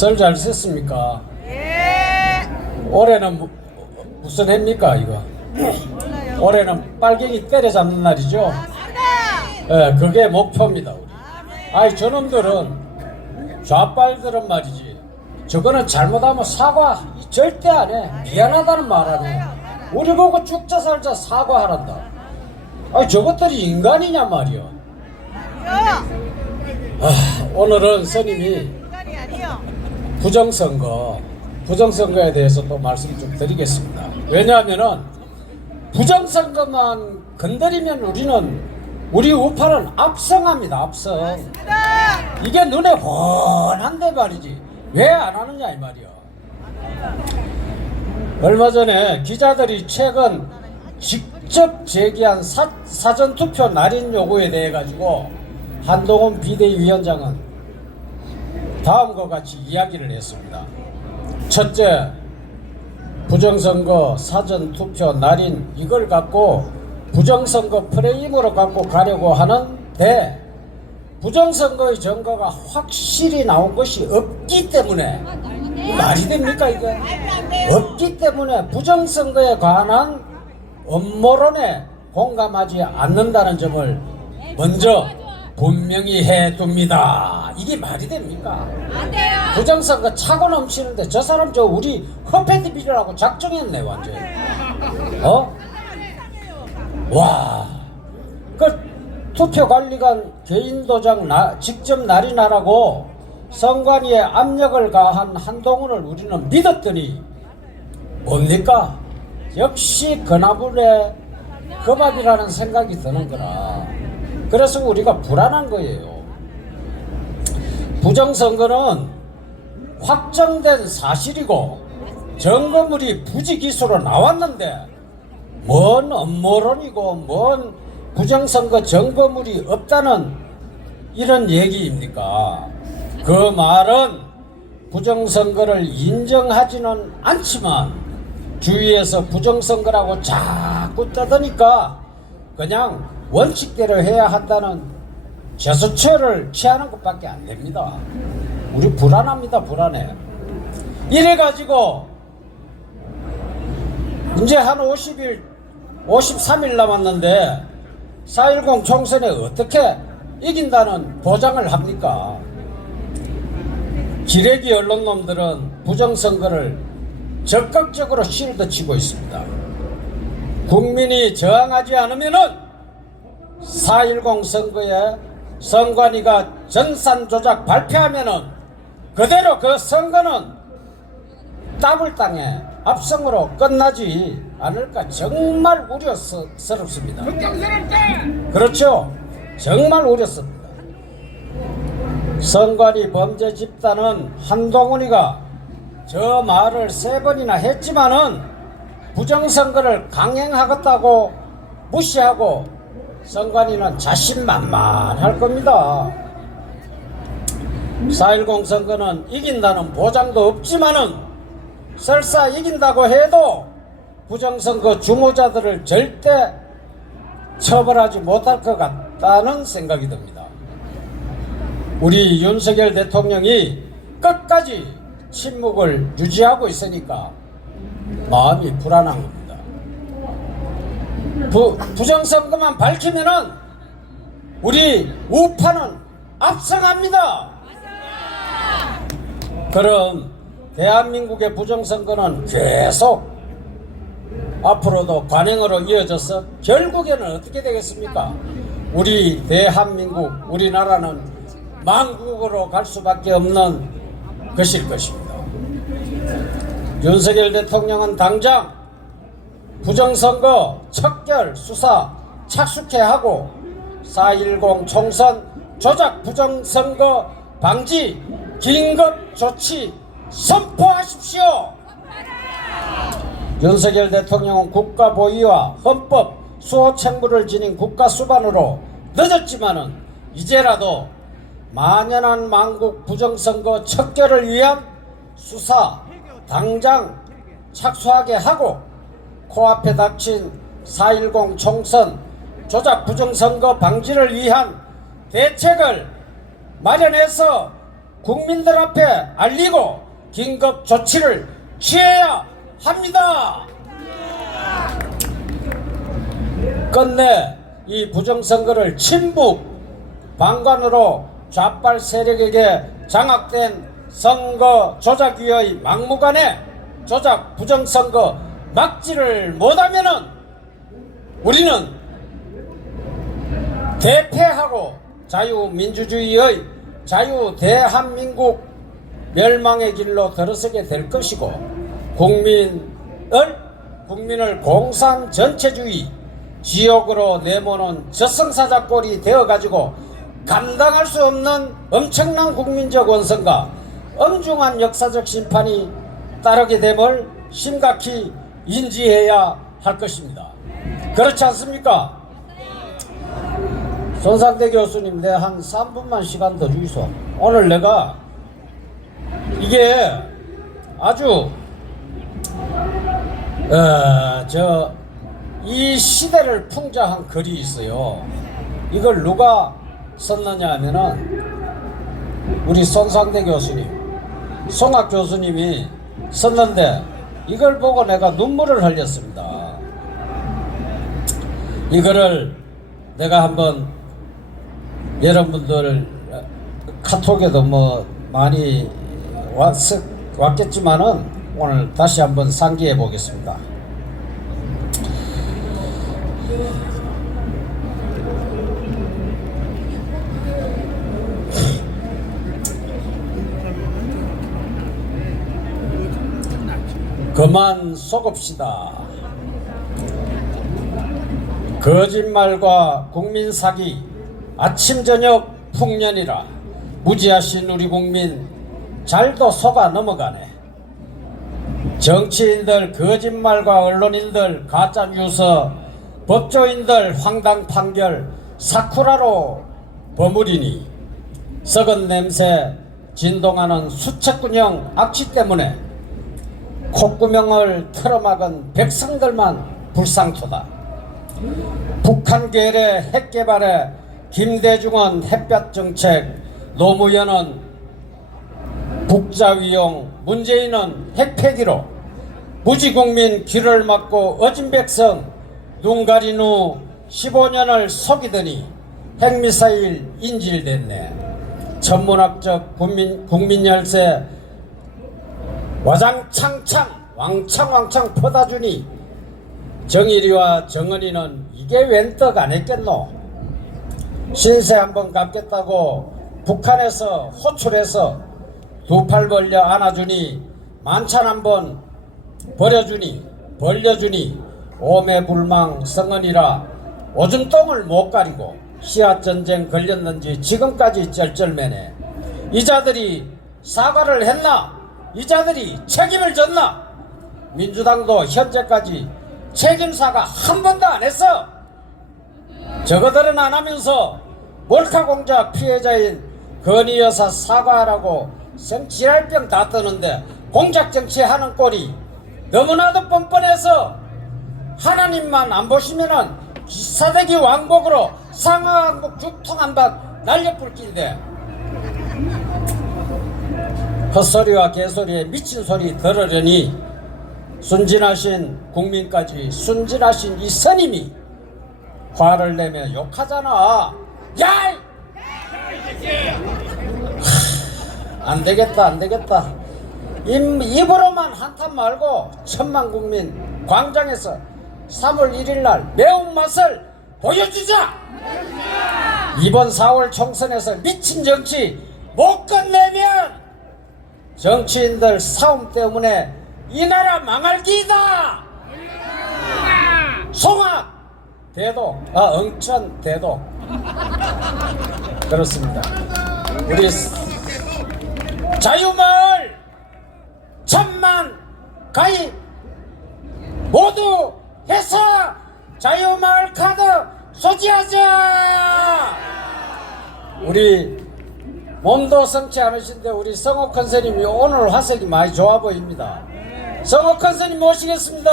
설 잘 썼습니까? 예. 올해는 무슨 해입니까 이거? 몰라요. 올해는 빨갱이 때려잡는 날이죠? 맞습니다. 예, 그게 목표입니다 우리. 아이 저놈들은 좌빨들은 말이지 저거는 잘못하면 사과 절대 안 해. 미안하다는 말 안 해. 우리 보고 죽자 살자 사과하란다. 아니 저것들이 인간이냐 말이야. 아니요. 오늘은 스님이 인간이 아니요. 부정선거에 대해서 또 말씀 좀 드리겠습니다. 왜냐하면은 부정선거만 건드리면 우리 우파는 압승합니다. 압승. 맞습니다. 이게 눈에 훤한데 말이지 왜 안 하느냐 이 말이야. 얼마 전에 기자들이 최근 직접 제기한 사전투표 날인 요구에 대해 가지고 한동훈 비대위원장은 다음과 같이 이야기를 했습니다. 첫째, 부정선거 사전투표 날인 이걸 갖고 부정선거 프레임으로 갖고 가려고 하는데 부정선거의 증거가 확실히 나온 것이 없기 때문에 말이 됩니까 이게? 없기 때문에 부정선거에 관한 음모론에 공감하지 않는다는 점을 먼저 분명히 해둡니다. 이게 말이 됩니까? 안 돼요. 부정선거 차고 넘치는데 저 사람 저 우리 허패티 비리라고 작정했네 완전히. 와, 그 투표관리관 개인 도장 직접 날인하라고 선관위에 압력을 가한 한동훈을 우리는 믿었더니 뭡니까? 역시 그나물의 그 밥이라는 생각이 드는 거라. 그래서 우리가 불안한 거예요. 부정선거는 확정된 사실이고 증거물이 부지기수로 나왔는데 뭔 음모론이고 뭔 부정선거 증거물이 없다는 이런 얘기입니까? 그 말은 부정선거를 인정하지는 않지만 주위에서 부정선거라고 자꾸 떠드니까 그냥 원칙대로 해야 한다는 제스처를 취하는 것밖에 안 됩니다. 우리 불안합니다. 불안해. 이래가지고 이제 한 50일 53일 남았는데 4.10 총선에 어떻게 이긴다는 보장을 합니까? 기레기 언론놈들은 부정선거를 적극적으로 실드치고 있습니다. 국민이 저항하지 않으면은 4.10 선거에 선관위가 전산조작 발표하면은 그대로 그 선거는 따블당의 압승으로 끝나지 않을까 정말 우려스럽습니다. 그렇죠. 정말 우려스럽습니다. 선관위 범죄 집단은 한동훈이가 저 말을 3번이나 했지만은 부정선거를 강행하겠다고 무시하고 선관위는 자신만만할 겁니다. 4.10 선거는 이긴다는 보장도 없지만은 설사 이긴다고 해도 부정선거 주모자들을 절대 처벌하지 못할 것 같다는 생각이 듭니다. 우리 윤석열 대통령이 끝까지 침묵을 유지하고 있으니까 마음이 불안한 겁니다. 부정선거만 밝히면은 우리 우파는 압승합니다. 그럼 대한민국의 부정선거는 계속 앞으로도 관행으로 이어져서 결국에는 어떻게 되겠습니까? 우리 대한민국, 우리나라는 망국으로 갈 수밖에 없는 것일 것입니다. 윤석열 대통령은 당장 부정선거 척결 수사 착수케 하고 4.10 총선 조작 부정선거 방지 긴급 조치 선포하십시오. 윤석열 대통령은 국가보위와 헌법 수호 책무를 지닌 국가수반으로 늦었지만은 이제라도 만연한 망국 부정선거 척결을 위한 수사 당장 착수하게 하고 코앞에 닥친 4.10 총선 조작 부정선거 방지를 위한 대책을 마련해서 국민들 앞에 알리고 긴급 조치를 취해야 합니다. 끝내 이 부정선거를 친북 방관으로 좌빨 세력에게 장악된 선거 조작위의 막무가내 조작 부정선거 막지를 못하면은 우리는 대패하고 자유민주주의의 자유대한민국 멸망의 길로 들어서게 될 것이고 국민을 공산 전체주의 지옥으로 내모는 저승사자 꼴이 되어가지고 감당할 수 없는 엄청난 국민적 원성과 엄중한 역사적 심판이 따르게 됨을 심각히 인지해야 할 것입니다. 그렇지 않습니까? 손상대 교수님, 내 한 3분만 시간 더 주이소. 오늘 내가 이게 아주 이 시대를 풍자한 글이 있어요. 이걸 누가 썼느냐 하면은 우리 손상대 교수님, 송학 교수님이 썼는데 이걸 보고 내가 눈물을 흘렸습니다. 이거를 내가 한번 여러분들 카톡에도 뭐 많이 왔겠지만은 오늘 다시 한번 상기해 보겠습니다. 그만 속읍시다. 거짓말과 국민 사기, 아침 저녁 풍년이라 무지하신 우리 국민 잘도 속아 넘어가네. 정치인들 거짓말과 언론인들 가짜 뉴스, 법조인들 황당 판결 사쿠라로 버무리니 썩은 냄새 진동하는 수채꾼형 악취 때문에 콧구멍을 틀어막은 백성들만 불상토다. 북한 계열의 핵개발에 김대중은 햇볕 정책, 노무현은 북자위용, 문재인은 핵폐기로 무지국민 귀를 막고 어진 백성 눈 가린 후 15년을 속이더니 핵미사일 인질됐네. 천문학적 국민 열세 와장창창 왕창 퍼다주니 정일이와 정은이는 이게 웬 떡 안 했겠노. 신세 한번 갚겠다고 북한에서 호출해서 두 팔 벌려 안아주니 만찬 한번 벌려주니 오매불망 성은이라 오줌똥을 못 가리고 씨앗전쟁 걸렸는지 지금까지 쩔쩔매네. 이 자들이 사과를 했나? 이 자들이 책임을 졌나? 민주당도 현재까지 책임사과 한 번도 안 했어. 저거들은 안 하면서 몰카공작 피해자인 건희 여사 사과하라고 생지랄병 다 뜨는데 공작정치 하는 꼴이 너무나도 뻔뻔해서 하나님만 안 보시면은 기사대기 왕복으로 상하한국 죽통 한박 날려불 낀데 헛소리와 개소리에 미친 소리 들으려니 순진하신 국민까지 순진하신 이 스님이 화를 내며 욕하잖아. 야! 안되겠다. 입으로만 한탄 말고 천만 국민 광장에서 3월 1일날 매운맛을 보여주자. 이번 4월 총선에서 미친 정치 못 끝내면 정치인들 싸움 때문에 이 나라 망할 기다. 송악 대도, 응천 대도. 그렇습니다. 우리 자유마을 천만 가입 모두 해서 자유마을 카드 소지하자. 우리 몸도 성치 않으신데 우리 성옥 컨서님이 오늘 화색이 많이 좋아 보입니다. 성옥 컨서님 모시겠습니다.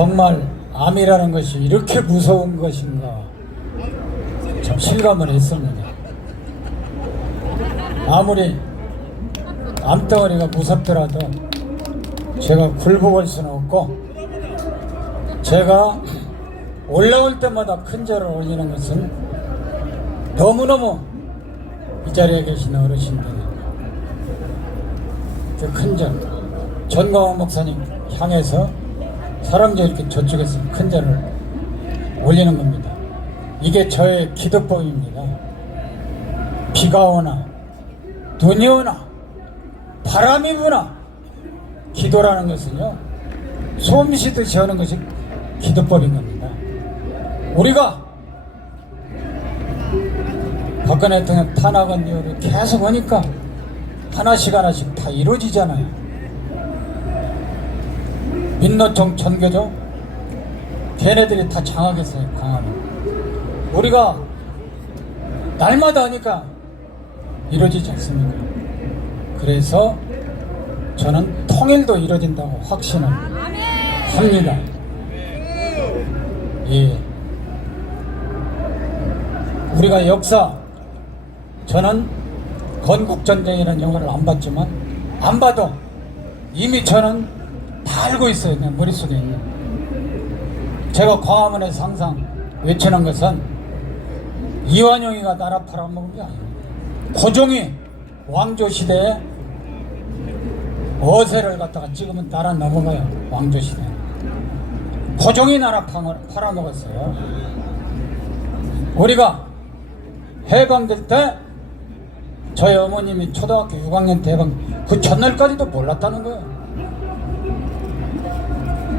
정말 암이라는 것이 이렇게 무서운 것인가 참 실감을 했습니다. 아무리 암덩어리가 무섭더라도 제가 굴복할 수는 없고, 제가 올라올 때마다 큰절을 올리는 것은 너무너무 이 자리에 계신 어르신들 그 큰절, 전광훈 목사님 향해서 사람들이 이렇게 저쪽에서 큰절을 올리는 겁니다. 이게 저의 기도법입니다. 비가 오나 눈이 오나 바람이 부나 기도라는 것은요, 소음 쉬듯이 하는 것이 기도법인 겁니다. 우리가 박근혜 대통령 탄핵은 이후로 계속 하니까 하나씩 하나씩 다 이루어지잖아요. 민노총 전교조 걔네들이 다 장악했어요. 광화문. 우리가 날마다 하니까 이루어지지 않습니까? 그래서 저는 통일도 이루어진다고 확신을 합니다. 예. 우리가 역사, 저는 건국전쟁이라는 영화를 안 봤지만, 안 봐도 이미 저는 다 알고 있어요. 내 머릿속에 있는. 제가 광화문에서 항상 외치는 것은 이완용이가 나라 팔아먹은 게 아닙니다. 고종이 왕조시대에 어세를 갖다가 찍으면 나라 넘어가요. 왕조시대. 고종이 나라 팔아먹었어요. 우리가 해방될 때 저희 어머님이 초등학교 6학년 때 해방, 그 전날까지도 몰랐다는 거예요.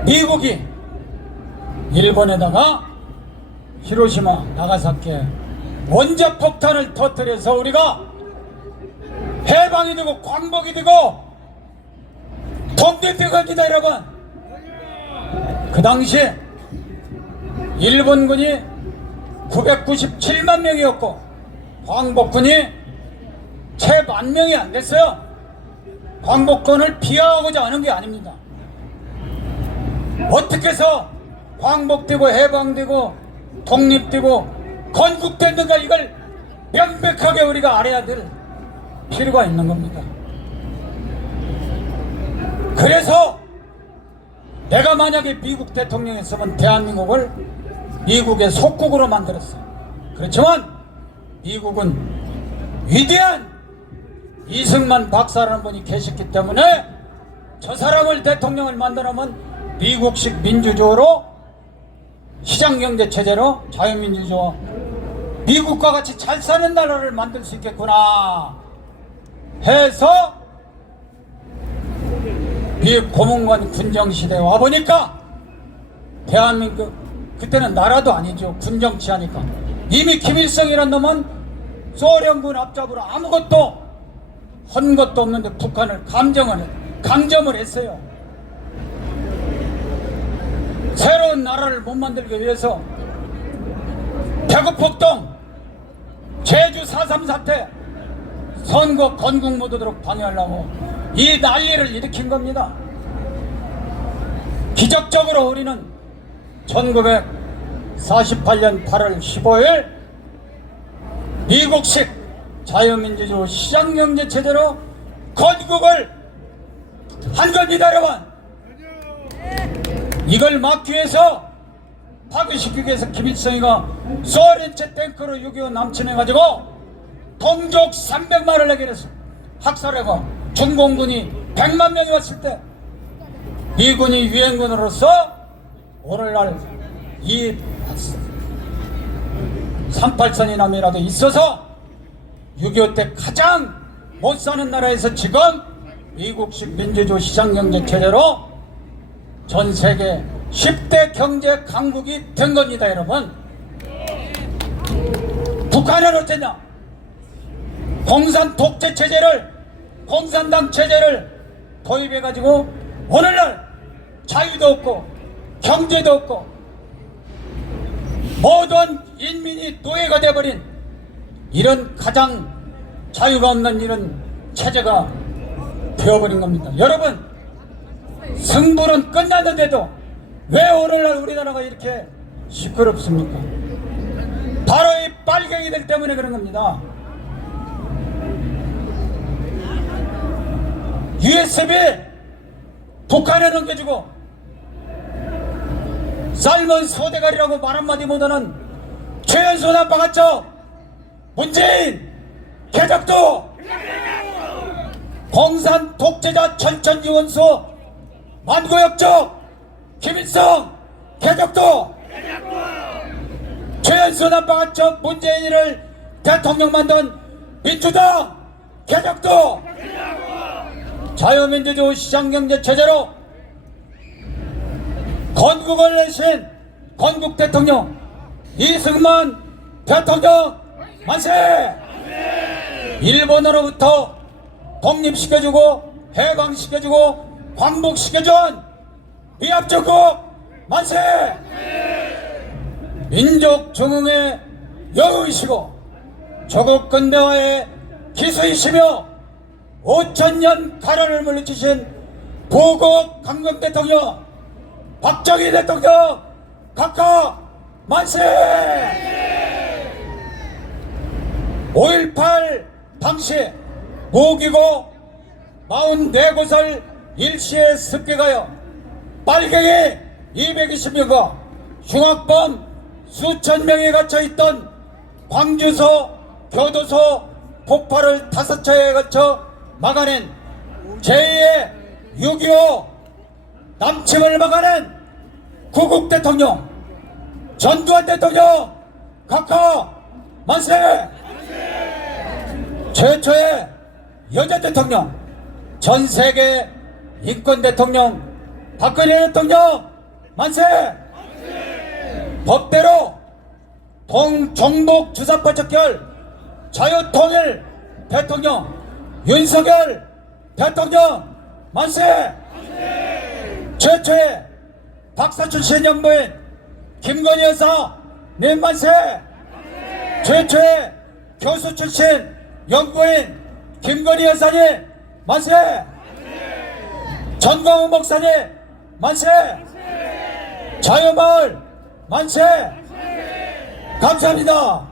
미국이 일본에다가 히로시마, 나가사키에 원자폭탄을 터뜨려서 우리가 해방이 되고 광복이 되고 독립되갑니다. 여러분, 그 당시에 일본군이 997만 명이었고 광복군이 채 10,000명이 안 됐어요. 광복군을 비하하고자 하는 게 아닙니다. 어떻게 해서 광복되고 해방되고 독립되고 건국됐는가, 이걸 명백하게 우리가 알아야 될 필요가 있는 겁니다. 그래서 내가 만약에 미국 대통령이었으면 대한민국을 미국의 속국으로 만들었어요. 그렇지만 미국은 위대한 이승만 박사라는 분이 계셨기 때문에 저 사람을 대통령을 만들면 미국식 민주주의로, 시장경제 체제로, 자유민주주의로 미국과 같이 잘 사는 나라를 만들 수 있겠구나 해서 미국 고문관 군정시대에 와보니까 대한민국, 그때는 나라도 아니죠. 군정치 하니까 이미 김일성이란 놈은 소련군 앞잡으로 아무것도 한 것도 없는데 북한을 강점을 했어요. 새로운 나라를 못 만들기 위해서 대구폭동, 제주 4.3 사태, 선거 건국 못하도록 방해하려고 이 난리를 일으킨 겁니다. 기적적으로 우리는 1948년 8월 15일 미국식 자유민주주의 시장경제 체제로 건국을 한 겁니다. 여러분, 이걸 막기 위해서, 파괴시키기 위해서 김일성이가 소련제 탱크로 6.25 남침해가지고 동족 300만을 내게 했어. 학살하고 중공군이 100만 명이 왔을 때 미군이 유엔군으로서 오늘날 이 38선이남이라도 있어서 6.25 때 가장 못 사는 나라에서 지금 미국식 민주주의 시장경제 체제로 전 세계 10대 경제 강국이 된 겁니다. 여러분, 북한은 어쩌냐? 공산 독재 체제를, 공산당 체제를 도입해가지고 오늘날 자유도 없고 경제도 없고 모든 인민이 노예가 되어버린 이런 가장 자유가 없는 이런 체제가 되어버린 겁니다. 여러분, 승부는 끝났는데도 왜 오늘날 우리나라가 이렇게 시끄럽습니까? 바로 이 빨갱이들 때문에 그런 겁니다. USB 북한에 넘겨주고 삶은 소대가리라고 말 한마디 못하는 최연소 남파가죠. 문재인 개적도 공산 독재자 천천지원수 만고역적 김일성 개적도 최연소 남파가죠. 문재인을 대통령 만든 민주당 개적도 자유민주주의 시장경제 체제로 건국을 내신 건국 대통령 이승만 대통령 만세! 일본으로부터 독립시켜주고 해방시켜주고 광복시켜준 미합중국 만세! 민족 중흥의 여우이시고 조국 근대화의 기수이시며 5천년 가련을 물리치신 부국 강경 대통령 박정희 대통령 각하 만세! 5.18 당시 무기고 44곳을 일시에 습격하여 빨갱이 220명과 흉악범 수천 명이 갇혀있던 광주소 교도소 폭발을 5차례에 걸쳐 막아낸 제2의 6.25 남침을 막아낸 구국 대통령 전두환 대통령 각하 만세! 최초의 여자 대통령 전세계 인권 대통령 박근혜 대통령 만세! 법대로 종북 주사파 척결 자유통일 대통령 윤석열 대통령 만세! 최초의 박사 출신 연구인 김건희 여사 님 만세! 최초의 교수 출신 연구인 김건희 여사님 만세! 전광훈 목사님 만세! 자유마을 만세! 감사합니다.